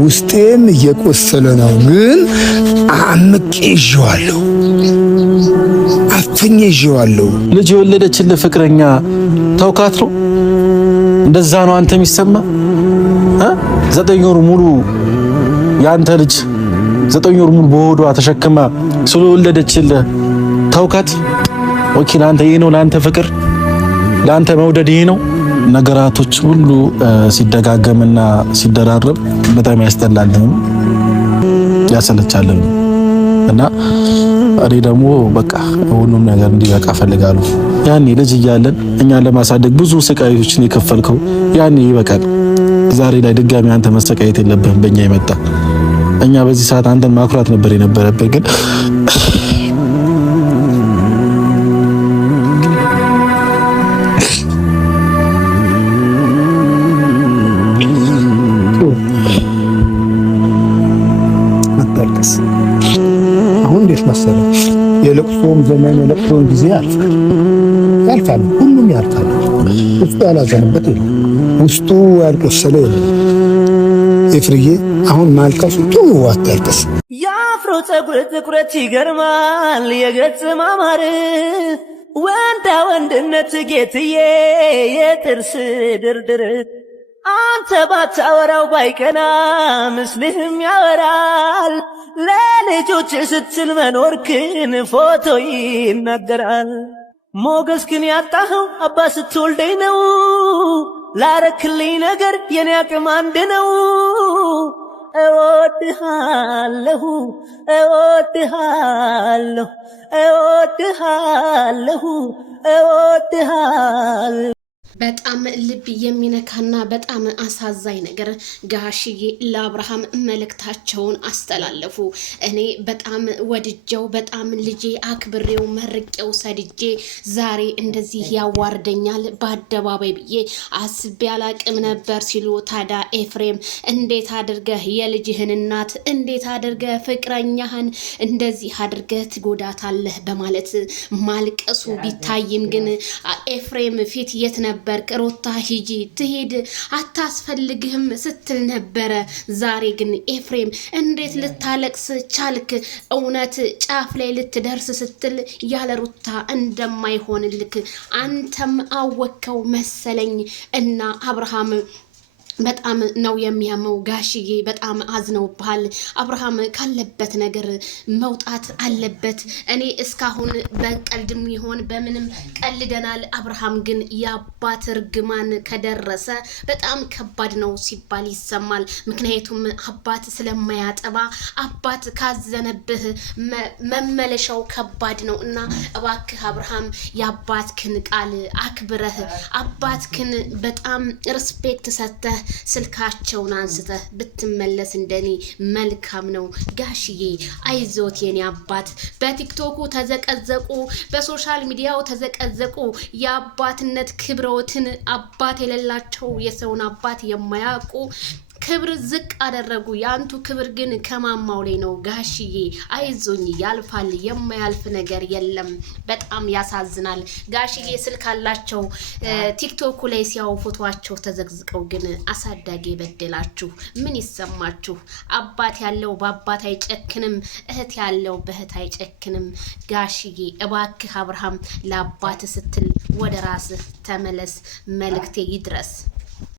ውስጤም እየቆሰለ ነው፣ ግን አምቄ ይዤዋለሁ፣ አፍኜ ይዤዋለሁ። ልጅ የወለደችልህ ፍቅረኛ ተውካት ነው? እንደዛ ነው አንተ የሚሰማ? 9 ወር ሙሉ ያንተ ልጅ 9 ወር ሙሉ በሆዷ ተሸክማ ስለወለደችልህ ተውካት? ኦኬ፣ ላንተ ይሄ ነው? ላንተ ፍቅር፣ ላንተ መውደድ ይሄ ነው? ነገራቶች ሁሉ ሲደጋገምና ሲደራረብ በጣም ያስጠላል፣ ያሰለቻል። እና እኔ ደግሞ በቃ ሁሉም ነገር እንዲበቃ ፈልጋለሁ። ያኔ ልጅ እያለን እኛን ለማሳደግ ብዙ ስቃዮችን የከፈልከው ያኔ ይበቃል። ዛሬ ላይ ድጋሚ አንተ መሰቃየት የለብህም። በእኛ ይመጣ እኛ በዚህ ሰዓት አንተን ማኩራት ነበር የነበረብህ ግን አሁን እንዴት መሰለህ የለቅሶም ዘመን የለቅሶም ጊዜ ያልፋል። ሁሉም ያልፋል። ውስጡ ያላዘነበት የለም፣ ውስጡ ያልቆሰለ የለም። ኤፍርዬ አሁን ማልቀሱ ጥሩ አታልቅስ። የአፍሮ ፀጉር ትኩረት ይገርማል፣ የገጽ ማማር ወንዳ ወንድነት ጌትዬ የጥርስ ድርድር አንተ ባታወራው ባይቀና ምስልህም ያወራል። ለልጆች ስትል መኖርክን ፎቶ ይናገራል። ሞገስክን ያጣኸው አባ ስትወልደኝ ነው። ላረክልኝ ነገር የኔ አቅም አንድ ነው። እወድሃለሁ እወድሃለሁ እወድሃለሁ እወድሃለሁ። በጣም ልብ የሚነካና በጣም አሳዛኝ ነገር ጋሽዬ ለአብርሃም መልእክታቸውን አስተላለፉ። እኔ በጣም ወድጀው በጣም ልጄ አክብሬው መርቄው ሰድጄ ዛሬ እንደዚህ ያዋርደኛል በአደባባይ ብዬ አስቤ አላቅም ነበር ሲሉ ታዲያ ኤፍሬም እንዴት አድርገህ የልጅህን እናት እንዴት አድርገህ ፍቅረኛህን እንደዚህ አድርገህ ትጎዳታለህ በማለት ማልቀሱ ቢታይም ግን ኤፍሬም ፊት የት ነበር ሩታ ሂጂ ትሄድ አታስፈልግህም ስትል ነበረ። ዛሬ ግን ኤፍሬም እንዴት ልታለቅስ ቻልክ? እውነት ጫፍ ላይ ልትደርስ ስትል ያለ ሩታ እንደማይሆንልክ አንተም አወከው መሰለኝ። እና አብርሃም በጣም ነው የሚያመው። ጋሽዬ በጣም አዝነውብሃል። አብርሃም ካለበት ነገር መውጣት አለበት። እኔ እስካሁን በቀልድም ይሆን በምንም ቀልደናል። አብርሃም ግን የአባት እርግማን ከደረሰ በጣም ከባድ ነው ሲባል ይሰማል። ምክንያቱም አባት ስለማያጠባ አባት ካዘነብህ መመለሻው ከባድ ነው እና እባክህ አብርሃም የአባትክን ቃል አክብረህ አባትክን በጣም ሪስፔክት ሰጥተህ ስልካቸውን አንስተህ ብትመለስ እንደኔ መልካም ነው። ጋሽዬ አይዞት የኔ አባት። በቲክቶኩ ተዘቀዘቁ፣ በሶሻል ሚዲያው ተዘቀዘቁ። የአባትነት ክብረውትን አባት የሌላቸው የሰውን አባት የማያውቁ ክብር ዝቅ አደረጉ። ያንቱ ክብር ግን ከማማው ላይ ነው። ጋሽዬ አይዞኝ፣ ያልፋል፣ የማያልፍ ነገር የለም። በጣም ያሳዝናል። ጋሽዬ ስልክ አላቸው። ቲክቶኩ ላይ ሲያው ፎቶአቸው ተዘግዝቀው ግን አሳዳጊ በደላችሁ ምን ይሰማችሁ? አባት ያለው በአባት አይጨክንም፣ እህት ያለው በእህት አይጨክንም። ጋሽዬ እባክህ አብርሃም ለአባት ስትል ወደ ራስህ ተመለስ። መልእክቴ ይድረስ።